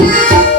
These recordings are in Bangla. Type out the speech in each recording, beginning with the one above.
Yeah.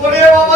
これは。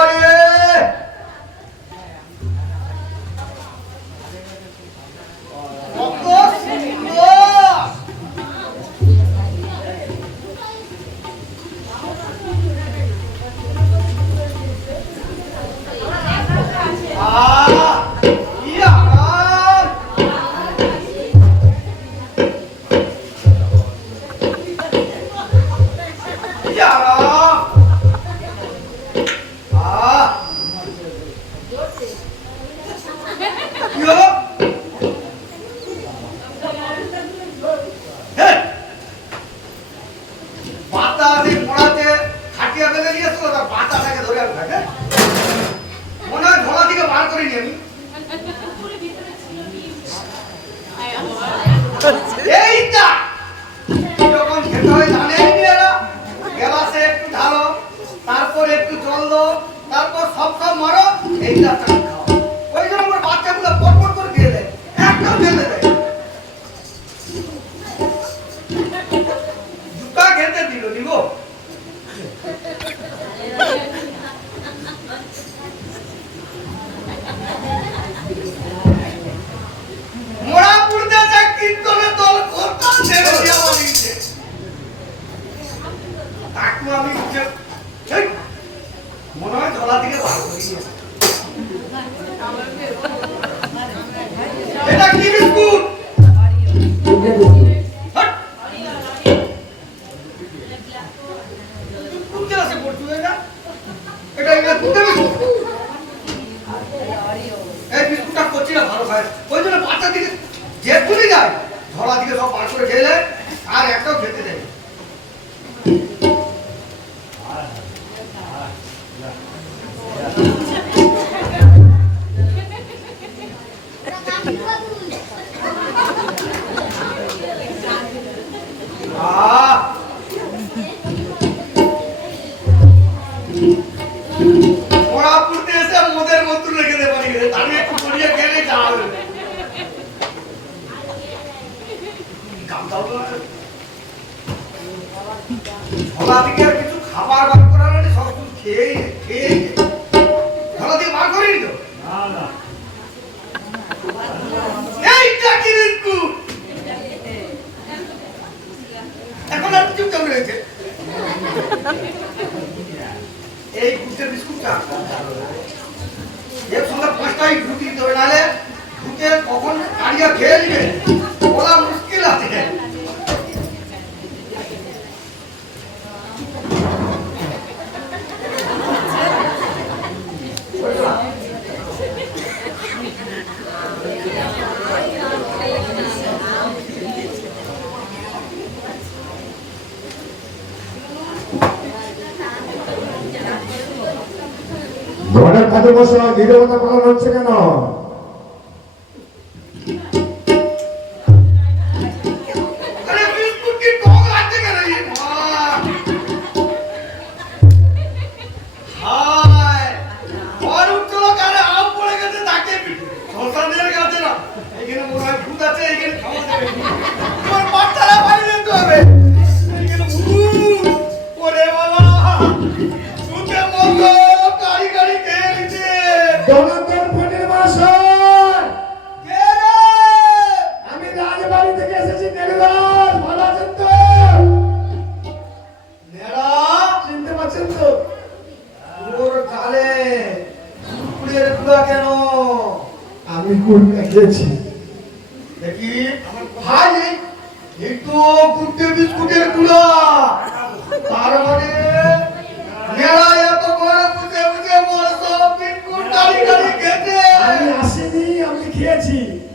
বাতাসে মোড়াতে খাটিয়া বেঁধে নিয়ে এসো তার থাকে মনে হয় ঢোলা দিকে বার করিনি আমি খেতে হয় জানেন গেলাসে একটু ঢালো, তারপর একটু জল দো তারপর সব সব মারো, এইটা খাও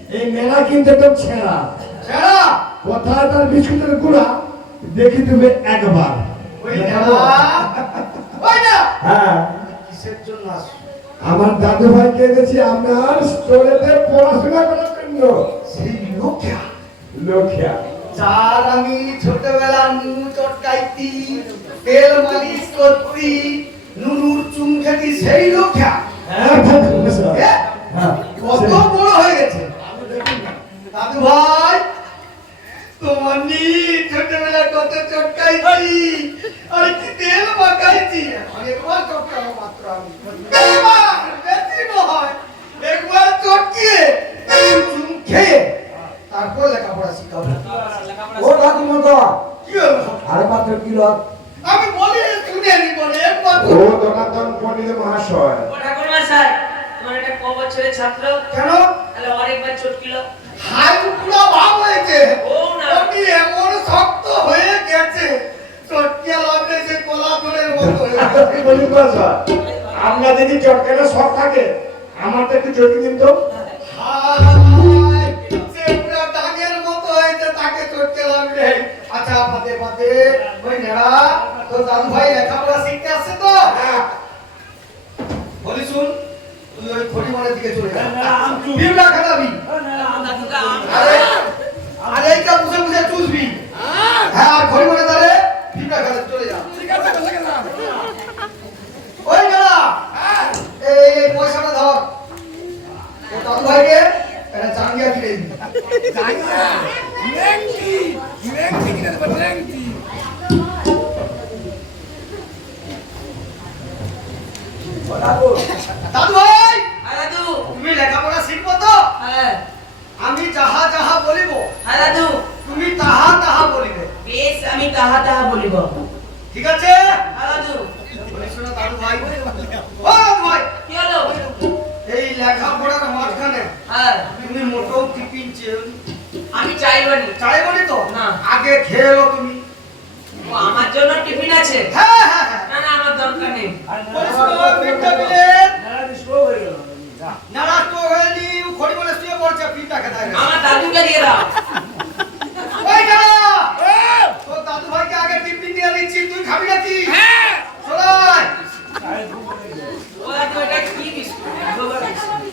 এই মেলা কিন্তু একদম ছেঁড়া। ছেড়া? কোথায় তার বিস্কুটের গুড়া? দেখি তুমি একবার। হ্যাঁ। আমার দাদু ভাইকে এনেছি আপনার স্টোরেতে পড়াশোনা করার জন্য। সেই লোকটা লোকিয়া যার আমি ছোটবেলা নুনু চটকাইতি তেল মালিশ করতি নুনুর চুম খেতি সেই লোকটা হ্যাঁ হ্যাঁ কত বড় হয়ে গেছে। দাদু ভাই তোমার নি ছোটবেলা কত চটকাইছি আচ্ছা পাতে পাতে ওই নেড়া তো দাদু ভাই লেখাপড়া শিখতে আসছে তো? হ্যাঁ। বলি শুন তুই ওই খড়িমানের দিকে চলে যা। বিমলা খাবি? আরে আরে এইটা বুঝে বুঝে চুষবি। হ্যাঁ আর ঘড়ি মনে তাহলে বিমলা খাবে চলে যা। ওই গেলা এই এই পয়সাটা ধর। ও দাদু ভাইকে এটা চাঙ্গিয়া কিনে দিবি। দাদু ভাই! হ্যাঁ দাদু। তুমি লেখাপড়া শিখব তো? হ্যাঁ। আমি যাহা যাহা বলিব হ্যাঁ দাদু। তুমি তাহা তাহা বলিবে। বেশ আমি তাহা তাহা বলিব। ঠিক আছে? হ্যাঁ দাদু। দাদু ভাই। ও দাদু ভাই। কি হলো? এই লেখাপড়ার মাঝখানে তুমি মোটেও টিফিন চেয়ে আমি চাইবানি। চাই বলি তো? না। আগে খেয়ে এলো তুমি। ও আমার জন্য টিফিন আছে? হ্যাঁ হ্যাঁ হ্যাঁ। না না আমার দরকার নেই। বলি। শোনো পিঠটা প্লেট নারাজ তো হয়নি খড়ি বলে শুয়ে পড়ছে পিঠটা খেতে আমার দাদুকে দিয়ে দাও। ওই গেল! তোর দাদু ভাইকে আগে টিফিন দিয়ে দিচ্ছি তুই খাবি নাকি? হ্যাঁ! এটা কি বিস্কুট?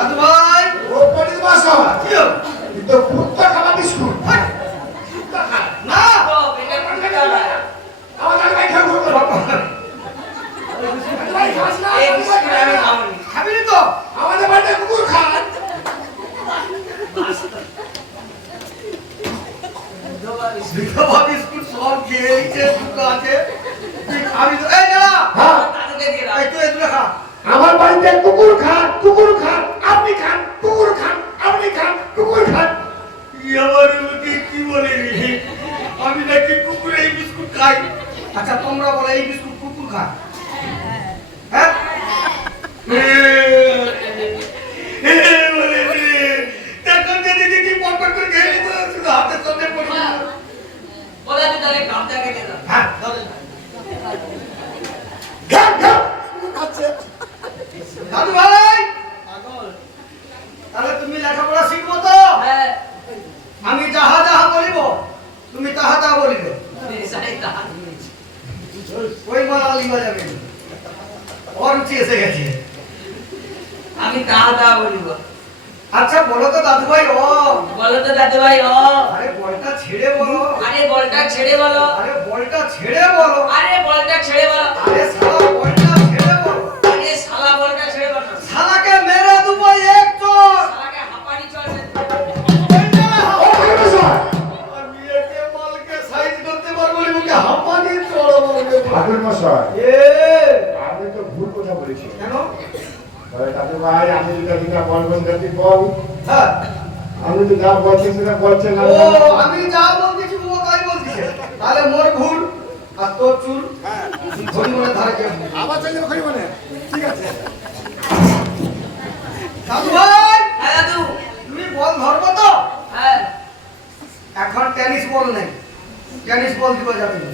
গোবর বিস্কুট। দাদু ভাই ও পণ্ডিত মহাশয় কি হলো? কিন্তু কুত্তা খাওয়া বিস্কুট না ও, এটা কোনটা খাবে? আমার দাদু ভাই খেয়ে ঘুরতে পারব এই বিস্কুট আমি খাবনি খাবি নি তো আমাদের বাড়িতে কুকুর খান গোবর বিস্কুট। বিধবা বিস্কুট সব খেয়ে নিচ্ছে দুটো আছে তুই খাবি তো এই না হ্যাঁ দাদুকে দিয়ে দাও এই তুই এগুলো খা আমার বাড়িতে কুকুর খান কুকুর খান আপনি খান কুকুর খান আপনি খান কুকুর খান কি আমার লোকে কি বলে রে আমি নাকি কুকুর এই বিস্কুট খাই আচ্ছা তোমরা বলে এই বিস্কুট কুকুর খায় হ্যাঁ এ, এ, বলে রে, দেখো যদি দিদি পকড় করে খেয়ে নিত শুধু হাতের সামনে পড়ে যেত। ও দাদু তাহলে কাপটাকে দিয়ে দাও হ্যাঁ ধরে না। খান খান দাদু ভাই তাহলে তুমি লেখাপড়া শিখব তো হ্যাঁ আমি যাহা যাহা বলিব তুমি তাহা তাহা বলিবে বেশ, আমি তাহা দিয়েছি। ওই মাল আলিমা যাবে ওর রুচি এসে গেছে আমি তাহা তাহা বলিব আচ্ছা বলো তো দাদু ভাই ও বলো তো দাদু ভাই ও আরে বলটা ছেড়ে বলো আরে বলটা ছেড়ে বলো আরে বলটা ছেড়ে বলো আরে বলটা ছেড়ে বলো আরে শালা বলটা ছেড়ে বলো আরে শালা বলটা ছেড়ে বলো শালাকে মেরে বলে দাদু ভাই আমি যেটা বলবেন বল হ্যাঁ আমি তো যা বলছি সেটা বলছেন না। ও আমি যা বলতেছি ও তাই বলতেছে। তাহলে মোর ভুল আর তোর চুল? ঘড়ি মনে ধারে কে আবার চলে ওখানে মানে ঠিক আছে। দাদু ভাই! হ্যাঁ দাদু। তুমি বল ধরবো তো? হ্যাঁ। এখন টেনিস বল নেই। টেনিস বল দিব যাবে না।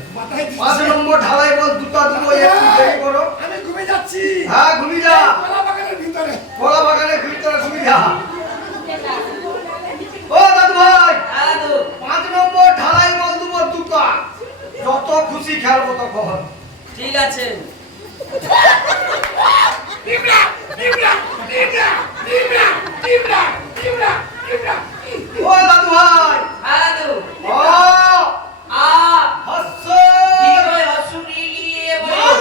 পাঁচ নম্বর ঢালাই বল দুটা দুটো একটু দেরি করো। আমি ঘুমিয়ে যাচ্ছি। হ্যাঁ ঘুমি যা। ভিতরে। কলা বাগানের ভিতরে ঘুমি ও দাদু ভাই পাঁচ নম্বর ঢালাই বল দেবো দুটা যত খুশি খেলব তখন ঠিক আছে। ও দাদু ভাই। হ্যাঁ দাদু। ও আ। হস্য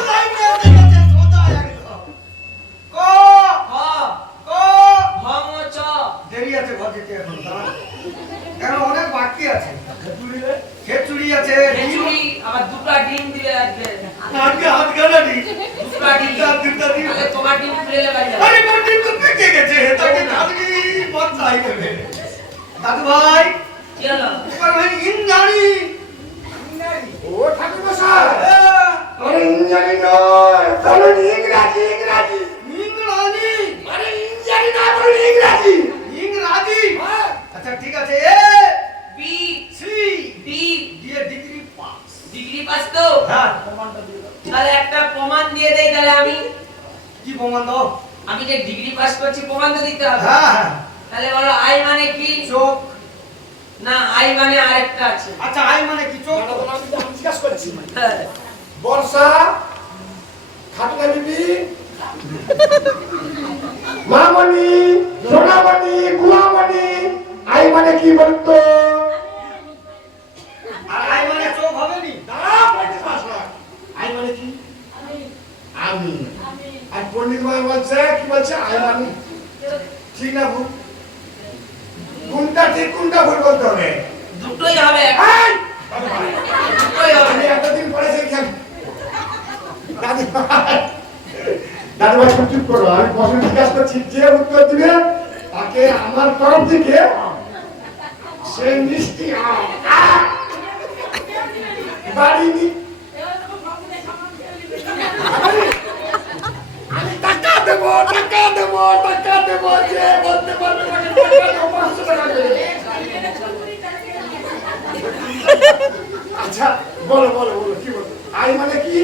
লাইনে এসে গেছে, সোজা একদম। ক, খ ক। ভম চ দেরি আছে ঘর যেতে এখন, দাঁড়া। অনেক বাকি আছে। খেচুড়ি আছে। খিচুড়ি আবার দুটো ডিম দিবে আজকে। আজকে হাত গালা নি দুটো ডিম। দুটা দুটা দিন তাহলে তোমার ডিম খুলে বাড়ি আরে মোর ডিম তো পেকে গেছে? তাকে খালি মত চাই দেবে দাদু ভাই হলো? এবার ভাই ইন্দ্রাণী। ও ঠাকুর মশাই আরে ইঞ্জানি নয় বলুন ঠিক আছে। এ বি সি বি দিয়ে ডিগ্রি পাস ডিগ্রি পাস তো? হ্যাঁ তাহলে একটা প্রমাণ দিয়ে দেই তাহলে আমি। কি প্রমাণ দাও? আমি যে ডিগ্রি পাস করছি প্রমাণ তো দিতে হবে। হ্যাঁ হ্যাঁ। তাহলে বলো আই মানে কি? চোখ। না আই মানে আরেকটা আছে। আচ্ছা আই মানে কি? চোখ। আমি জিজ্ঞাসা করছি। হ্যাঁ। বর্ষা খাটুনা বিবি মামনি সোনামণি আই মানে কি বলতো? আর আই মানে চোখ হবে নি দাঁড়া, পঁয়ত্রিশ মাস হয়। আই মানে কি? আমি। আর পণ্ডিত মা বলছে কি বলছে? আই মানে? ঠিক না ভুল? কোনটা ঠিক কোনটা ভুল বলতে হবে? দুটোই হবে এই! দুটোই হবে। আমি এতদিন পরে সেই দাদি দাদি ভাই চুপ করো আমি প্রশ্ন জিজ্ঞাসা করছি যে উত্তর দিবে তাকে আমার তরফ থেকে সে মিষ্টি! বাড়ি নি আমি টাকা দেবো টাকা দেবো টাকা দেবো যে বলতে পারবে তাকে টাকা দেবো পাঁচশো টাকা আচ্ছা বলো বলো বলো কি বলো আই মানে কি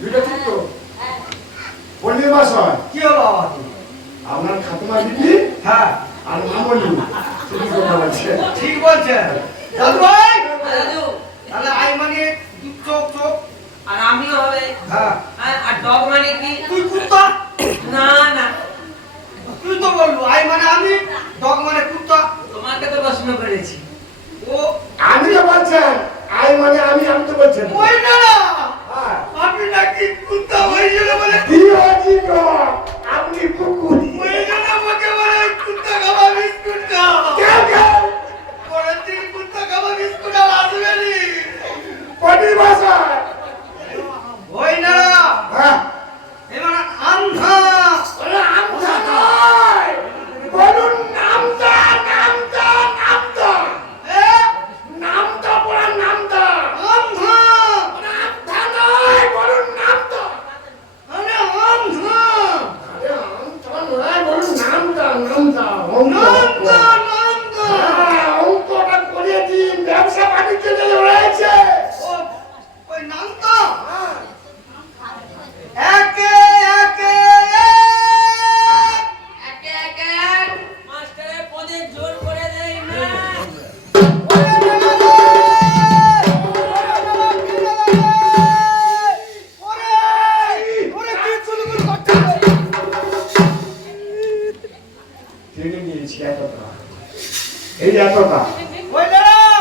দুটো ঠিক তো পল্লী কি হলো আপনার খাতমা দিদি হ্যাঁ আর মামনি ঠিক কথা বলছে। ঠিক বলছে। দাদু ভাই! দাদু। তাহলে আই মানে চোখ চোখ। আর আমিও হবে। হ্যাঁ। হ্যাঁ, আর ডগ মানে কি? তুই কুত্তা? না না। তুই তো বলব আই মানে আমি ডগ মানে কুত্তা। তোমাকে তো প্রশ্ন করেছি। ও আমি তো বলছেন আই মানে আমি আমি তো বলছেন। ওই না না। হ্যাঁ। আপনি নাকি কুত্তা হয়েছিল বলে কি হয়েছি আপনি কুকুর ওই জন্য আমাকে বলে কুত্তা খাওয়া বিস্কুট খাও কেউ কেউ পরের দিন কুত্তা খাওয়া বিস্কুট আর আসবে নি পল্লী মহাশয়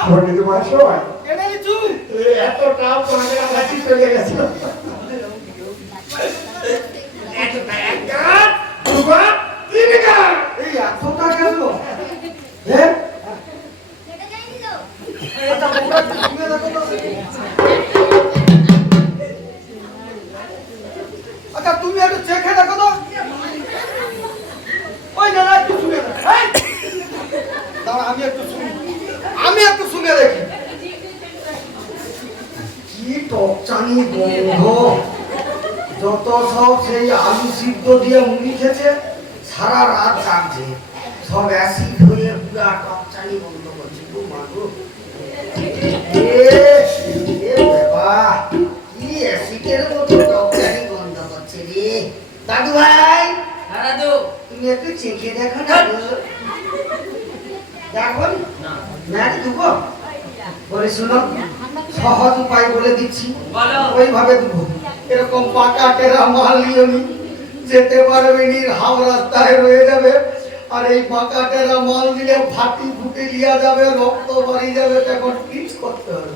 পণ্ডিত মহাশয় এই এতটা তোমাদের কাছে চলে গেছে আচ্ছা তুমি একটু চেখে দেখো তো। ওই না একটু শুনে দাঁড়া আমি একটু আমি একটু শুনে দেখি। কি টকচানি গন্ধ। যত সব সেই আলু সিদ্ধ দিয়ে মুড়ি খেছে সারা রাত জাগছে। সব অ্যাসিড হয়ে পুরা টকচানি গন্ধ করছে। গো। মাগো এ এ বাবা কি অ্যাসিডের মতো টকচানি গন্ধ করছে রে। দাদু ভাই হ্যাঁ দাদু। তুমি একটু চেখে দেখো না। দেখো না। ম্যাচ দেবো বলে শুনো সহজ উপায় বলে দিচ্ছি। ওইভাবে দেবো এরকম পাকা টেরা মাল নিয়ে নি যেতে পারবে নি হাও রাস্তায় রয়ে যাবে। আর এই পাকা টেরা মাল দিলে ফাটি ফুটে লিয়া যাবে রক্ত বাড়ি যাবে তখন পিচ করতে হবে।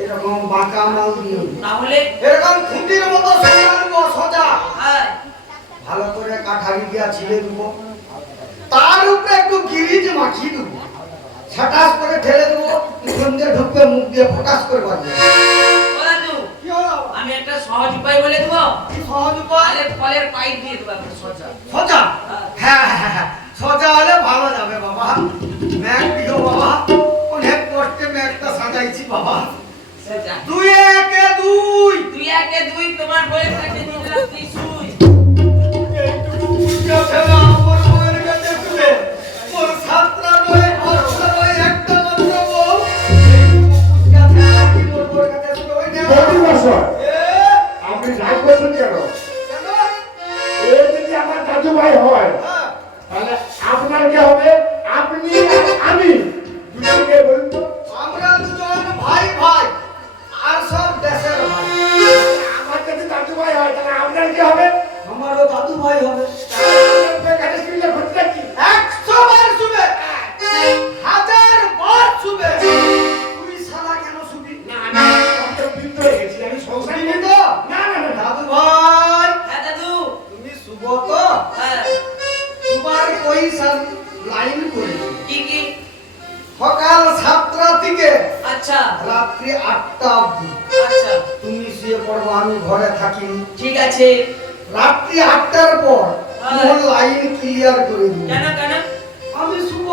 এরকম বাঁকা মাল দিও তাহলে? এরকম খুঁটির মতো সোজা। হ্যাঁ। ভালো করে কাঠারি দিয়া ছিলে দেবো তার উপরে একটু গিরিজ মাখিয়ে দেবো ছাটাস করে ঠেলে দেবো পিছন দিয়ে ঢুকবে মুখ দিয়ে ফটাস করে বাজবে আমি একটা সহজ উপায় বলে দেবো। কি সহজ উপায়? ফলের পাইপ দিয়ে দেবো সোজা। সোজা? হ্যাঁ। হ্যাঁ হ্যাঁ সোজা হলে ভালো যাবে বাবা। ম্যাগ দিও বাবা। অনেক কষ্টে ম্যাগটা সাজাইছি বাবা। দুই একে দুই। তুই একে দুই তোমার কাছে দিয়ে দিলাম ত্রিশুই এইটুকু বুঝতে বৌদি আপনি রাগ করছেন কেন কেন? এ যদি আমার দাদু ভাই হয় ঘরে থাকি। ঠিক আছে। রাত্রি আটটার পর হ্যাঁ। তোমার লাইন ক্লিয়ার করে দিই কেন কেন? আমি শুভ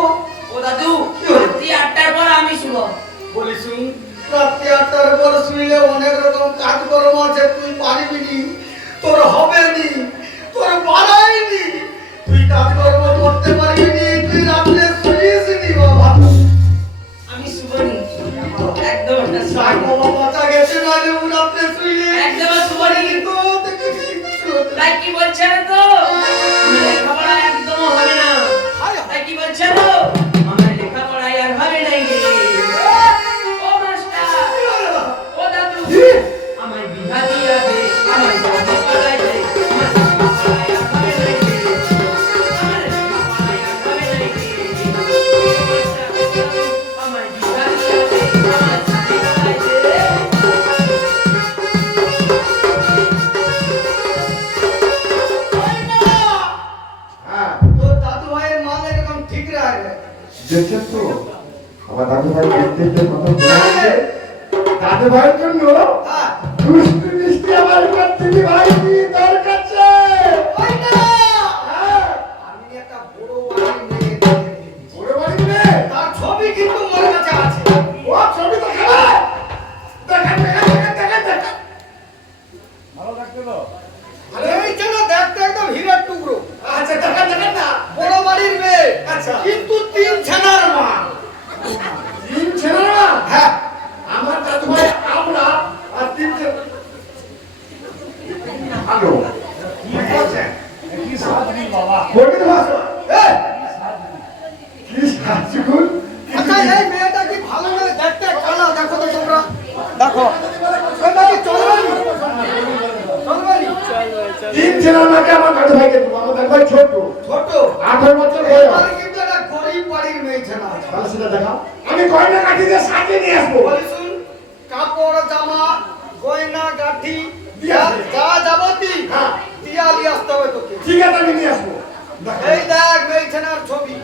ও দাদু রাত্রি আটটার পর আমি শুভ বলি শুন রাত্রি আটটার পর শুইলে অনেক রকম কাজকর্ম আছে তুই পারবি নি? তোর হবে নি তোর পারাইনি তুই কাজকর্ম করতে পারবি কি বলছেন তো আমার একদম হবে না কি বলছে তাহলে সেটা আমি গয়না কাঠি দিয়ে সাজিয়ে নিয়ে আসব। বলি শুন কাপড় জামা গয়না গাঠি যা- যাবতি হ্যাঁ। দিয়া নিয়ে আসতে হবে তোকে। ঠিক আছে আমি নিয়ে আসব। এই দেখ মেয়ে ছেনার ছবি।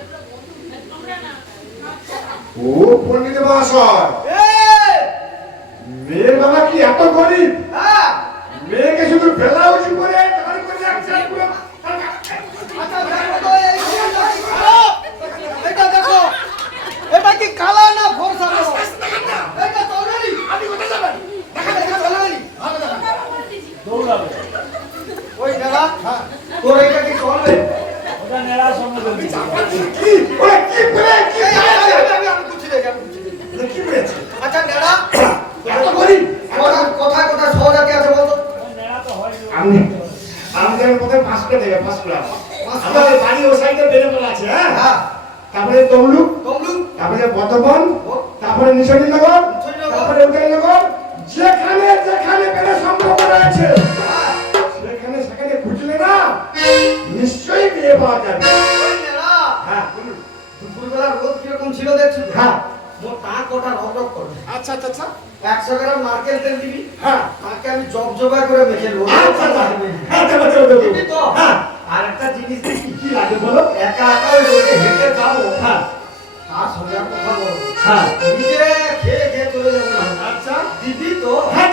ও পণ্ডিত মহাশয়। এই, মেয়ের বাবা কি এত গরিব? কালা না ফর্সা না দেখা তলারি আপনি কোথায় যাবেন? দেখা দেখা তলারি ভালো দেখা দৌড়াবে। ওই নেড়া হ্যাঁ। তোর এটা কি চলবে? ওটা নেড়া সঙ্গে আমি কি? ওরে কি করে কি আমি আমি বুঝি দেখি আমি বুঝি দেখি। কি বলেছে আচ্ছা নেড়া। এত করি কথা কথা কথা সহজাতি আছে বলতো। নেড়া তো হয় আমি আমাদের মধ্যে পাঁচ করে দেবে পাঁচ করে আমাদের বাড়ি ও সাইডে বেরে আছে হ্যাঁ? হ্যাঁ। তারপরে তমলুক তারপরে ও, তারপরে নিশানীনগর। তারপরে উদয়নগর যেখানে যেখানে পেলে সম্পর্ক রয়েছে। সেখানে সেখানে খুঁজলে না নিশ্চয়ই বিয়ে পাওয়া যাবে। হ্যাঁ। দুপুরবেলা রোদ কীরকম ছিল দেখছ হ্যাঁ। মোর কটা করবে? আচ্ছা আচ্ছা আচ্ছা। একশো গ্রাম নারকেল তেল দিবি? হ্যাঁ। তাকে আমি জব করে মেখে নেব। আচ্ছা আচ্ছা। হ্যাঁ তো? হ্যাঁ। আর একটা জিনিস দেখি। কি লাগে বলো? একা একা ওই রোদে হেঁটে যাব। হ্যাঁ। হ্যাঁ। নিজে খেয়ে খেয়ে চলে যাব। আচ্ছা দিদি তো হ্যাঁ